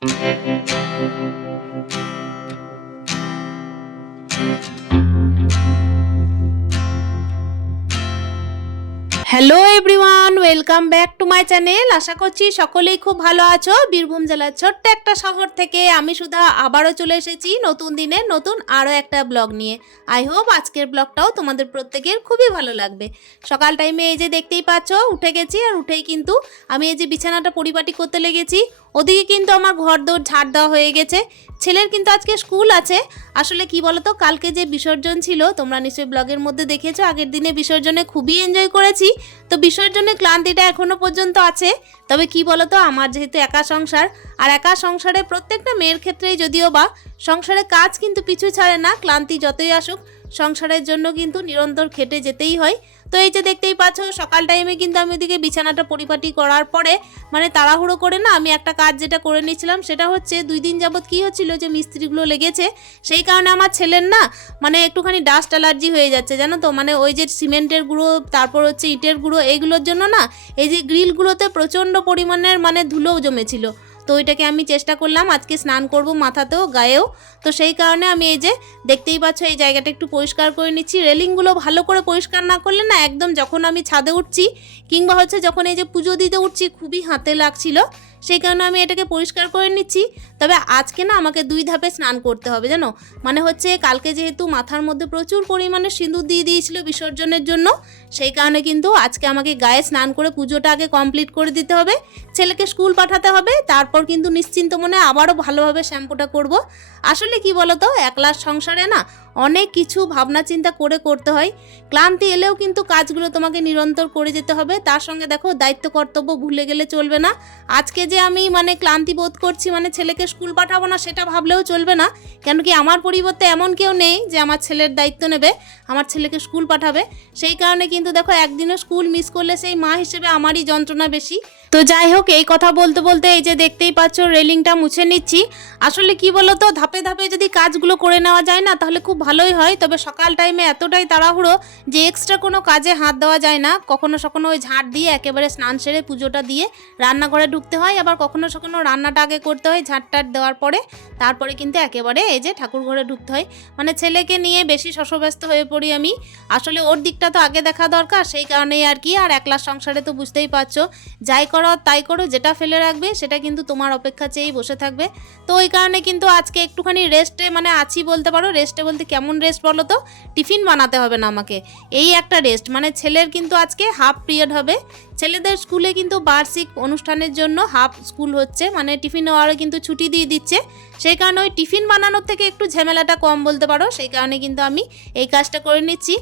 Hello everyone welcome back to my channel আশা করছি সকলেই খুব ভালো আছো। বীরভূম জেলার ছোট্ট একটা শহর থেকে আমি সুধা আবারও চলে এসেছি নতুন দিনে, নতুন আরও একটা ব্লগ নিয়ে। আই হোপ আজকের ব্লগটাও তোমাদের প্রত্যেকের খুবই ভালো লাগবে। সকাল টাইমে এই যে দেখতেই পাচ্ছ, উঠে গেছি আর উঠেই কিন্তু আমি এই যে বিছানাটা পরিপাটি করতে লেগেছি। ওদিকে কিন্তু আমার ঘর দৌড় ঝাড় দেওয়া হয়ে গেছে। ছেলের কিন্তু আজকে স্কুল আছে। আসলে কি বলতো, কালকে যে বিসর্জন ছিল, তোমরা নিশ্চয়ই ব্লগের মধ্যে দেখেছ, আগের দিনে বিসর্জনে খুবই এনজয় করেছি। তো বিসর্জনে ক্লান্তিটা এখনও পর্যন্ত আছে। তবে কি বলতো, আমার যেহেতু একা সংসার, আর একা সংসারে প্রত্যেকটা মেয়ের ক্ষেত্রেই যদিও বা সংসারে কাজ কিন্তু পিছু ছাড়ে না, ক্লান্তি যতই আসুক, সংসারের জন্য কিন্তু নিরন্তর খেটে যেতেই হয়। তো এই যে দেখতেই পাচ্ছ, সকাল টাইমে কিন্তু আমি ওদিকে বিছানাটা পরিপাটি করার পরে মানে তাড়াহুড়ো করে না আমি একটা কাজ যেটা করে নিয়েছিলাম, সেটা হচ্ছে দুই দিন যাবৎ কী হচ্ছিল যে মিস্ত্রিগুলো লেগেছে, সেই কারণে আমার ছেলের না মানে একটুখানি ডাস্ট অ্যালার্জি হয়ে যাচ্ছে, জানো তো? মানে ওই যে সিমেন্টের গুঁড়ো, তারপর হচ্ছে ইটের গুঁড়ো, এইগুলোর জন্য না এই যে গ্রিলগুলোতে প্রচণ্ড পরিমাণের মানে ধুলোও জমেছিল। তো ওইটাকে আমি চেষ্টা করলাম, আজকে স্নান করব মাথাতেও, গায়েও। তো সেই কারণে আমি এই যে দেখতেই পাচ্ছ, এই জায়গাটা একটু পরিষ্কার করে নিচ্ছি। রেলিংগুলো ভালো করে পরিষ্কার না করলে না, একদম যখন আমি ছাদে উঠছি, কিংবা হচ্ছে যখন এই যে পুজো দিতে উঠছি, খুবই হাতে লাগছিল। সেই কারণে আমি এটাকে পরিষ্কার করে নিচ্ছি। তবে আজকে না আমাকে দুই ধাপে স্নান করতে হবে, জানো? মানে হচ্ছে কালকে যেহেতু মাথার মধ্যে প্রচুর পরিমাণে সিঁদুর দিয়ে দিয়েছিল বিসর্জনের জন্য, সেই কারণে কিন্তু আজকে আমাকে গায়ে স্নান করে পুজোটা আগে কমপ্লিট করে দিতে হবে। ছেলেকে স্কুল পাঠাতে হবে, তারপর কিন্তু নিশ্চিন্ত মনে আবারও ভালোভাবে শ্যাম্পুটা করব। আসলে কি বলতো একলার সংসারে না অনেক কিছু ভাবনা চিন্তা করে করতে হয়। ক্লান্তি এলেও কিন্তু কাজগুলো তোমাকে নিরন্তর করে যেতে হবে। তার সঙ্গে দেখো, দায়িত্ব, কর্তব্য ভুলে গেলে চলবে না। আজকে যে আমি মানে ক্লান্তি বোধ করছি মানে ছেলেকে স্কুল পাঠাবো না, সেটা ভাবলেও চলবে না। কেন কি আমার পরিবর্তে এমন কেউ নেই যে আমার ছেলের দায়িত্ব নেবে, আমার ছেলেকে স্কুল পাঠাবে। সেই কারণে কিন্তু দেখো, একদিনও স্কুল মিস করলে সেই মা হিসেবে আমারই যন্ত্রণা বেশি। তো যাই হোক, এই কথা বলতে বলতে এই যে দেখতেই পাচ্ছ, রেলিংটা মুছে নিচ্ছি। আসলে কি বলতো, ধাপে ধাপে যদি কাজগুলো করে নেওয়া যায় না, তাহলে খুব ভালোই হয়, তবে সকাল টাইমে এতটাই তাড়াহুড়ো যে এক্সট্রা কোনো কাজে হাত দেওয়া যায় না। কখনো সখনো ওই ঝাঁট দিয়ে একেবারে স্নান সেরে পুজোটা দিয়ে রান্নাঘরে ঢুকতে হয়, আবার কখনো সখনো রান্নাটা আগে করতে হয় ঝাঁট টাট দেওয়ার পরে। তারপরে কিন্তু একেবারে এই যে ঠাকুর ঘরে ঢুকতে হয়। মানে ছেলেকে নিয়ে বেশি শশব্যস্ত হয়ে পড়ি আমি। আসলে ওর দিকটা তো আগে দেখা দরকার, সেই কারণেই আর কি। আর একলা সংসারে তো বুঝতেই পারছ, যাই করো তাই করো, যেটা ফেলে রাখবে সেটা কিন্তু তোমার অপেক্ষা চেয়েই বসে থাকবে। তো ওই কারণে কিন্তু আজকে একটুখানি রেস্টে মানে আছি বলতে পারো। রেস্টে বলতে কেমন রেস্ট বলো তো? টিফিন বানাতে হবে না আমাকে। এই একটা রেস্ট মানে ছেলের কিন্তু আজকে হাফ পিরিয়ড হবে। ছেলেদের স্কুলে কিন্তু বার্ষিক অনুষ্ঠানের জন্য হাফ স্কুল হচ্ছে। মানে টিফিন নেওয়ারও কিন্তু ছুটি দিয়ে দিচ্ছে। সেই কারণে ওই টিফিন বানানোর থেকে একটু ঝামেলাটা কম বলতে পারো। সেই কারণে কিন্তু আমি এই কাজটা করে নিচ্ছি।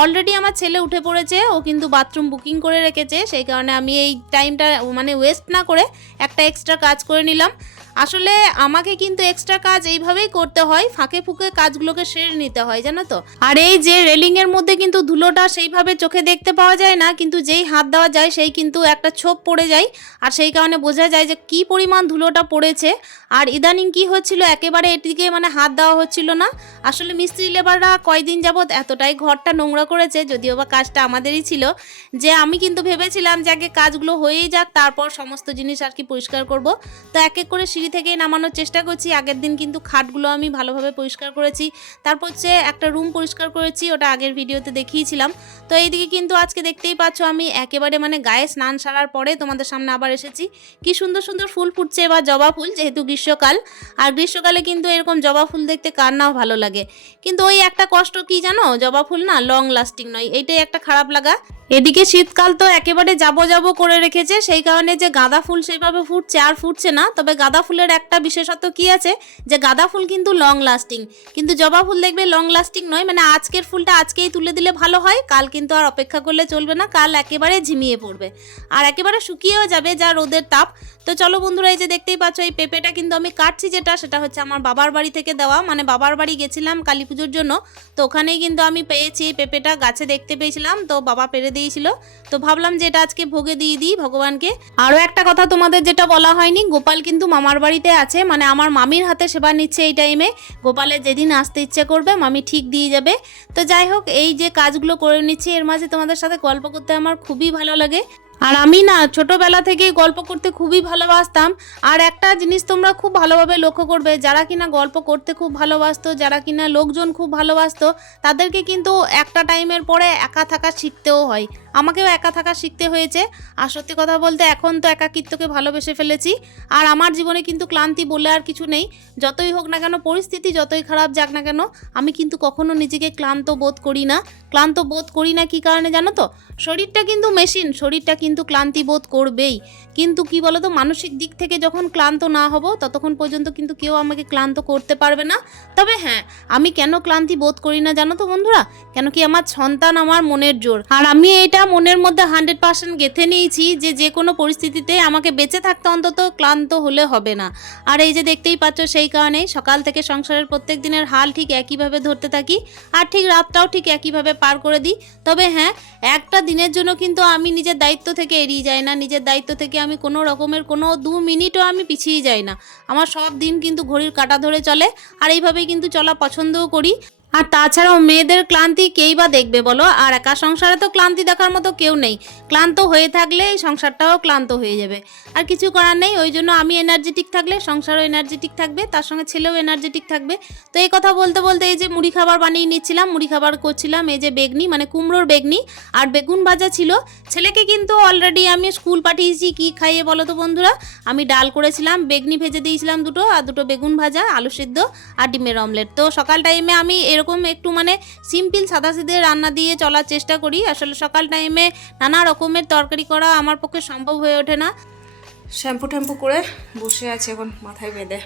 অলরেডি আমার ছেলে উঠে পড়েছে। ও কিন্তু বাথরুম বুকিং করে রেখেছে। সেই কারণে আমি এই টাইমটা মানে ওয়েস্ট না করে একটা এক্সট্রা কাজ করে নিলাম। আসলে আমাকে কিন্তু এক্সট্রা কাজ এইভাবেই করতে হয়, ফাঁকে ফুঁকে কাজগুলোকে সেরে নিতে হয়, জানো তো? আর এই যে রেলিংয়ের মধ্যে কিন্তু ধুলোটা সেইভাবে চোখে দেখতে পাওয়া যায় না, কিন্তু যেই হাত দেওয়া যায় সেই কিন্তু একটা ছোপ পড়ে যায়, আর সেই কারণে বোঝা যায় যে কি পরিমাণ ধুলোটা পড়েছে। আর ইদানিং কি হচ্ছিল, একেবারে এটিকে মানে হাত দেওয়া হচ্ছিল না। আসলে মিস্ত্রি লেবাররা কয়দিন যাবৎ এতটাই ঘরটা নোংরা করেছে, যদিও বা কাজটা আমাদেরই ছিল, যে আমি কিন্তু ভেবেছিলাম যে আগে কাজগুলো হয়েই যাক, তারপর সমস্ত জিনিস আর কি পরিষ্কার করব। তো এক এক করে সিঁড়ি থেকেই নামানোর চেষ্টা করছি। আগের দিন কিন্তু খাটগুলো আমি ভালোভাবে পরিষ্কার করেছি। তারপর হচ্ছে একটা রুম পরিষ্কার করেছি, ওটা আগের ভিডিওতে দেখিয়েছিলাম। তো এইদিকে কিন্তু আজকে দেখতেই পাচ্ছ আমি একেবারে মানে গায়ে স্নান সারার পরে তোমাদের সামনে আবার এসেছি। কি সুন্দর সুন্দর ফুল ফুটছে এবার জবা ফুল, যেহেতু গ্রীষ্মকাল। আর গ্রীষ্মকালে কিন্তু এরকম জবা ফুল দেখতে কার নাও ভালো লাগে। কিন্তু ওই একটা কষ্ট কি জানো? জবা ফুল না লং লাস্টিং নয়। এইটাই একটা খারাপ লাগা। এদিকে শীতকাল তো একেবারে যাব যাব করে রেখেছে, সেই কারণে যে গাঁদা ফুল সেইভাবে ফুটছে আর ফুটছে না। তবে গাঁদা ফুলের একটা বিশেষত্ব কি আছে? যে গাঁদা ফুল কিন্তু লং লাস্টিং কিন্তু জবা ফুল দেখবে লং লাস্টিং নয় মানে আজকের ফুলটা আজকেই তুলে দিলে ভালো হয়, কাল কিন্তু আর অপেক্ষা করলে চলবে না, কাল একেবারে ঝিমিয়ে পড়বে। আর একেবারে শুকিয়েও যাবে যা রোদের তাপ। তো চলো বন্ধুরা, এই যে দেখতেই পাচ্ছ, এই পেঁপেটা কিন্তু আমি কাটছি যেটা, সেটা হচ্ছে আমার বাবার বাড়ি থেকে দেওয়া। মানে বাবার বাড়ি গেছিলাম কালী পুজোর জন্য, তো ওখানেই কিন্তু আমি পেয়েছি এই পেঁপেটা, গাছে দেখতে পেয়েছিলাম। তো বাবা পেরে দিয়েছিল। তো ভাবলাম যে এটা আজকে ভোগে দিয়ে দিই ভগবানকে। আরও একটা কথা তোমাদের যেটা বলা হয়নি, গোপাল কিন্তু মামার বাড়িতে আছে মানে আমার মামির হাতে সেবা নিচ্ছে এই টাইমে গোপালের যেদিন আসতে ইচ্ছে করবে, মামি ঠিক দিয়ে যাবে। তো যাই হোক, এই যে কাজগুলো করে নিচ্ছি, এর মাঝে তোমাদের সাথে গল্প করতে আমার খুবই ভালো লাগে। আর আমি না ছোটোবেলা থেকেই গল্প করতে খুবই ভালোবাসতাম। আর একটা জিনিস তোমরা খুব ভালোভাবে লক্ষ্য করবে, যারা কিনা গল্প করতে খুব ভালোবাসতো, যারা কিনা লোকজন খুব ভালোবাসতো, তাদেরকে কিন্তু একটা টাইমের পরে একা থাকা শিখতেও হয়। আমাকেও একা থাকা শিখতে হয়েছে। আর সত্যি কথা বলতে এখন তো একাকিত্বকে ভালোবেসে ফেলেছি। আর আমার জীবনে কিন্তু ক্লান্তি বলে আর কিছু নেই। যতই হোক না কেন, পরিস্থিতি যতই খারাপ যাক না কেন, আমি কিন্তু কখনো নিজেকে ক্লান্ত বোধ করি না। ক্লান্ত বোধ করি না কি কারণে জানো তো? শরীরটা কিন্তু মেশিন শরীরটা কিন্তু ক্লান্তি বোধ করবেই। কিন্তু কি বলতো, মানসিক দিক থেকে যখন ক্লান্ত না হব, ততক্ষণ পর্যন্ত কিন্তু কেউ আমাকে ক্লান্ত করতে পারবে না। তবে হ্যাঁ আমি কেন ক্লান্তি বোধ করি না জানো তো বন্ধুরা? কেন কি আমার সন্তান আমার মনের জোর। আর আমি এটা মনের মধ্যে হান্ড্রেড পার্সেন্ট গেঁথে নিয়েছি যে যে কোনো পরিস্থিতিতে আমাকে বেঁচে থাকতে অন্তত ক্লান্ত হলে হবে না। আর এই যে দেখতেই পাচ্ছ সেই কারণেই সকাল থেকে সংসারের প্রত্যেক দিনের হাল ঠিক একইভাবে ধরতে থাকি আর ঠিক রাতটাও ঠিক একইভাবে পার করে দিই। তবে হ্যাঁ একটা দিনের জন্য কিন্তু আমি নিজের দায়িত্ব থেকে এড়িয়ে যাই না, নিজের দায়িত্ব থেকে আমি কোনো রকমের কোনো দু মিনিটও আমি পিছিয়ে যাই না। আমার সব দিন কিন্তু ঘড়ির কাটা ধরে চলে আর এইভাবেই কিন্তু চলা পছন্দও করি। আর তাছাড়াও মেয়েদের ক্লান্তি কেই বা দেখবে বলো? আর একা সংসারে তো ক্লান্তি দেখার মতো কেউ নেই। ক্লান্ত হয়ে থাকলে এই সংসারটাও ক্লান্ত হয়ে যাবে। আর কিছু করার নেই, ওই জন্য আমি এনার্জেটিক থাকলে সংসারও এনার্জেটিক থাকবে, তার সঙ্গে ছেলেও এনার্জেটিক থাকবে। তো এই কথা বলতে বলতে এই যে মুড়ি খাবার বানিয়ে নিচ্ছিলাম, মুড়ি খাবার করছিলাম, এই যে বেগনি মানে কুমড়োর বেগনি আর বেগুন ভাজা ছিল। ছেলেকে কিন্তু অলরেডি আমি স্কুল পাঠিয়েছি, কি খাইয়ে বলো তো বন্ধুরা? আমি ডাল করেছিলাম, বেগনি ভেজে দিয়েছিলাম দুটো, আর দুটো বেগুন ভাজা, আলু সিদ্ধ আর ডিমের অমলেট তো সকাল টাইমে আমি এরকম একটু মানে সিম্পল সাদা সিধে রান্না দিয়ে চলার চেষ্টা করি। আসলে সকাল টাইমে নানা রকমের তরকারি করা আমার পক্ষে সম্ভব হয়ে ওঠে না। শ্যাম্পু ট্যাম্পু করে বসে আছে এখন মাথায় বেঁধে।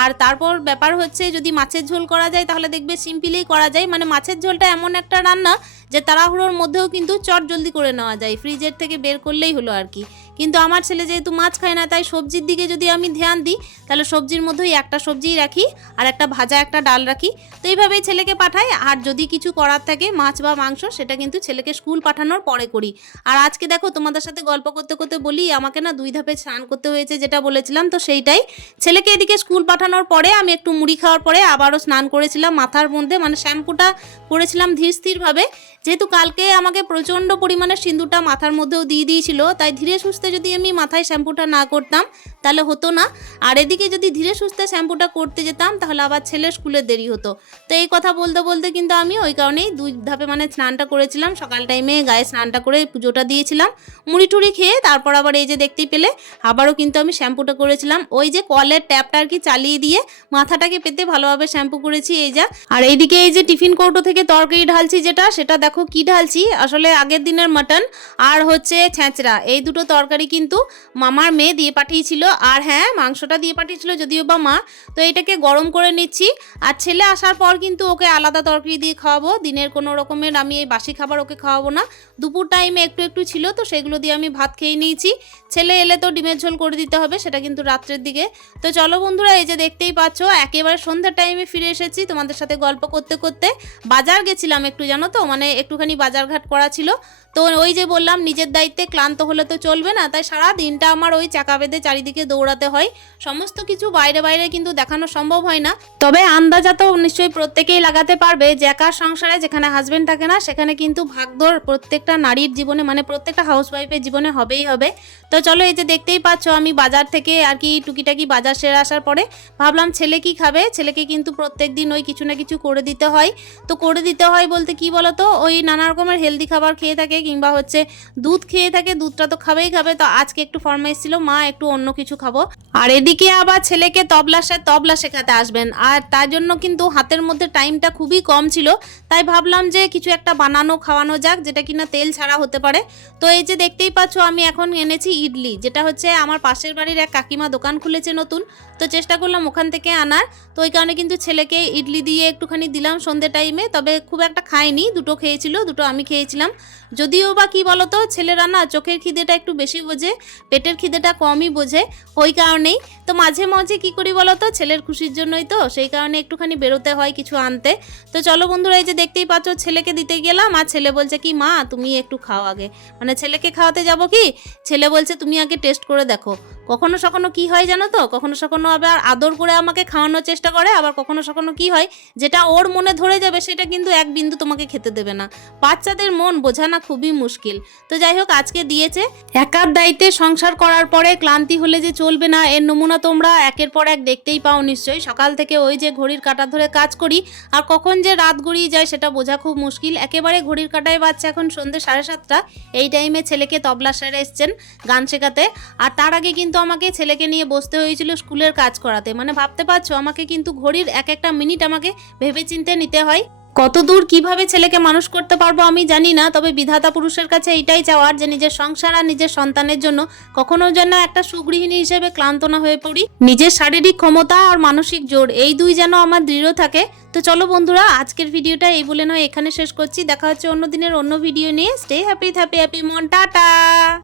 আর তারপর ব্যাপার হচ্ছে যদি মাছের ঝোল করা যায় তাহলে দেখবে সিম্পলি করা যায়। মানে মাছের ঝোলটা এমন একটা রান্না যে তাড়াহুড়োর মধ্যেও কিন্তু চট জলদি করে নেওয়া যায়। ফ্রিজের থেকে বের করলেই হলো আর কি। কিন্তু আমার ছেলে যেহেতু মাছ খায় না, তাই সবজির দিকে যদি আমি ধ্যান দিই, তাহলে সবজির মধ্যেই একটা সবজিই রাখি আর একটা ভাজা একটা ডাল রাখি। তো এইভাবেই ছেলেকে পাঠাই। আর যদি কিছু করার থাকে, মাছ বা মাংস, সেটা কিন্তু ছেলেকে স্কুল পাঠানোর পরে করি। আর আজকে দেখো, তোমাদের সাথে গল্প করতে করতে বলি, আমাকে না দুই ধাপে স্নান করতে হয়েছে, যেটা বলেছিলাম, তো সেইটাই। ছেলেকে এদিকে স্কুল পাঠানোর পরে, আমি একটু মুড়ি খাওয়ার পরে আবারও স্নান করেছিলাম মাথার মধ্যে। মানে শ্যাম্পুটা করেছিলাম ধীর স্থিরভাবে। যেহেতু কালকে আমাকে প্রচণ্ড পরিমাণে সিঁদুরটা মাথার মধ্যেও দিয়ে দিয়েছিল, তাই ধীরে সুস্থে যদি আমি মাথায় শ্যাম্পুটা না করতাম, তাহলে হতো না। আর এদিকে যদি ধীরে সুস্থে শ্যাম্পুটা করতে যেতাম, তাহলে আবার ছেলে স্কুলে দেরি হতো। তো এই কথা বলতে বলতে কিন্তু আমি ওই কারণেই দুই ধাপে মানে স্নানটা করেছিলাম। সকাল টাইমে গায়ে স্নানটা করে পুজোটা দিয়েছিলাম। মুড়ি টুড়ি খেয়ে তারপর আবার এই যে দেখতেই পেলে, আবারও কিন্তু আমি শ্যাম্পুটা করেছিলাম। ওই যে কলের ট্যাপটা আর কি চালিয়ে দিয়ে মাথাটাকে পেতে ভালোভাবে শ্যাম্পু করেছি এই যা। আর এইদিকে এই যে টিফিন কৌটো থেকে তরকারি ঢালছি যেটা, সেটা দেখো কি ঢালছি? আসলে আগের দিনের মাটন আর হচ্ছে ছ্যাঁচড়া এই দুটো তরকারি কিন্তু মামার মেয়ে দিয়ে পাঠিয়েছিল। আর হ্যাঁ মাংসটা দিয়ে পাঠিয়েছিল যদিও বা মা। তো এটাকে গরম করে নিচ্ছি। আর ছেলে আসার পর কিন্তু ওকে আলাদা তরকারি দিয়ে খাওয়াবো। দিনের কোনো রকমের আমি এই বাসি খাবার ওকে খাওয়াবো না। দুপুর টাইমে একটু একটু ছিল, তো সেগুলো দিয়ে আমি ভাত খেয়ে নিয়েছি। ছেলে এলে তো ডিমের ঝোল করে দিতে হবে, সেটা কিন্তু রাত্রের দিকে। তো চলো বন্ধুরা, এই যে দেখতেই পাচ্ছ, একেবারে সন্ধ্যার টাইমে ফিরে এসেছি তোমাদের সাথে গল্প করতে করতে। বাজার গেছিলাম একটু, জানো তো? মানে একটুখানি বাজারঘাট করা ছিল। তো ওই যে বললাম, নিজের দায়িত্বে ক্লান্ত হলে তো চলবে না, তাই সারা দিনটা আমার ওই চাকা বেঁধে চারিদিকে দৌড়াতে হয়। সমস্ত কিছু বাইরে বাইরে কিন্তু দেখানো সম্ভব হয় না। তবে আন্দাজা তো নিশ্চয়ই প্রত্যেকেই লাগাতে পারবে যে একার সংসারে যেখানে হাজব্যান্ড থাকে না, সেখানে কিন্তু ভাগদৌড় প্রত্যেকটা নারীর জীবনে মানে প্রত্যেকটা হাউসওয়াইফের জীবনে হবেই হবে। তো চলো এই যে দেখতেই পাচ্ছ, আমি বাজার থেকে আর কি টুকিটাকি বাজার সেরে আসার পরে ভাবলাম ছেলে কি খাবে? ছেলেকে কিন্তু প্রত্যেক দিন ওই কিছু না কিছু করে দিতে হয়। তো করে দিতে হয় বলতে কি বলতো? ওই নানা রকমের হেলদি খাবার খেয়ে থাকে কিংবা হচ্ছে দুধ খেয়ে থাকে, দুধটা তো খাবেই খাবে। তো আজকে একটু ফরমাইশ ছিল মা একটু অন্য কিছু খাব। আর এদিকে আবার ছেলেকে তবলা সে তবলা শেখাতে আসবেন। আর তার জন্য কিন্তু হাতের মধ্যে টাইমটা খুবই কম ছিল। তাই ভাবলাম যে কিছু একটা বানানো, খাওয়ানো যাক, যেটা কিনা তেল ছাড়া হতে পারে। তো এই যে দেখতেই পাচ্ছ, আমি এখন এনেছি ইডলি, যেটা হচ্ছে আমার পাশের বাড়ির এক কাকিমা দোকান খুলেছে নতুন, তো চেষ্টা করলাম ওখান থেকে আনার। তো ওই কারণে কিন্তু ছেলেকে ইডলি দিয়ে একটুখানি দিলাম সন্ধে টাইমে, তবে খুব একটা খায়নি, দুটো খেয়েছিল, দুটো আমি খেয়েছিলাম। যদিও বা কি বলতো, ছেলেরা না চোখের খিদেটা একটু বেশি বোঝে, পেটের খিদেটা কমই বোঝে, ওই কারণেই। তো মাঝে মাঝে কি করি বলতো, ছেলের খুশির জন্যই তো, সেই কারণে একটুখানি বেরোতে হয় কিছু আনতে। তো চলো বন্ধুরা, এই যে দেখতেই পাচ্ছ, ছেলেকে দিতে গেলাম, আর ছেলে বলছে কি, মা, তুমি একটু খাও আগে। মানে ছেলেকে খাওয়াতে যাব কি? ছেলে বলছে তুমি আগে টেস্ট করে দেখো। কখনো সখনো কি হয় জানো তো? কখনো সখনো আবার আদর করে আমাকে খাওয়ানোর চেষ্টা করে, আবার কখনো সখনো কি হয়, যেটা ওর মনে ধরে যাবে সেটা কিন্তু এক বিন্দু তোমাকে খেতে দেবে না। বাচ্চাদের মন বোঝানো খুবই মুশকিল। তো যাই হোক, আজকে দিয়েছে। একার দায়িত্বে সংসার করার পরে ক্লান্তি হলে যে চলবে না, এর নমুনা তোমরা একের পর এক দেখতেই পাও নিশ্চয়ই। সকাল থেকে ওই যে ঘড়ির কাঁটা ধরে কাজ করি, আর কখন যে রাত গড়িয়ে যায় সেটা বোঝা খুব মুশকিল। একেবারে ঘড়ির কাঁটায় বাচ্চা এখন সন্ধ্যে সাড়ে সাতটা। এই টাইমে ছেলেকে তবলা সেরে এসছেন গান শেখাতে। আর তার আগে কিন্তু আমাকে ছেলেকে নিয়ে বসতে হয়েছিল স্কুলের কাজ করাতে। মানে ভাবতে পারছ, আমাকে কিন্তু ঘড়ির এক একটা মিনিট আমাকে ভেবেচিন্তে নিতে হয়। কত দূর কীভাবে ছেলেকে মানুষ করতে পারব আমি জানি না, তবে বিধাতা পুরুষের কাছে এটাই চাওয়ার যে নিজের সংসার আর নিজের সন্তানের জন্য কখনো যেন একটা সুগৃহিণী হিসেবে ক্লান্ত না হয়ে পড়ি। নিজের শারীরিক ক্ষমতা আর মানসিক জোর, এই দুই যেন আমার দৃঢ় থাকে। তো চলো বন্ধুরা, আজকের ভিডিওটা এই বলে নয়, এখানে শেষ করছি। দেখা হচ্ছে অন্য দিনের অন্য ভিডিও নিয়ে। স্টে হ্যাপি হ্যাপি হ্যাপি মন। টাটা!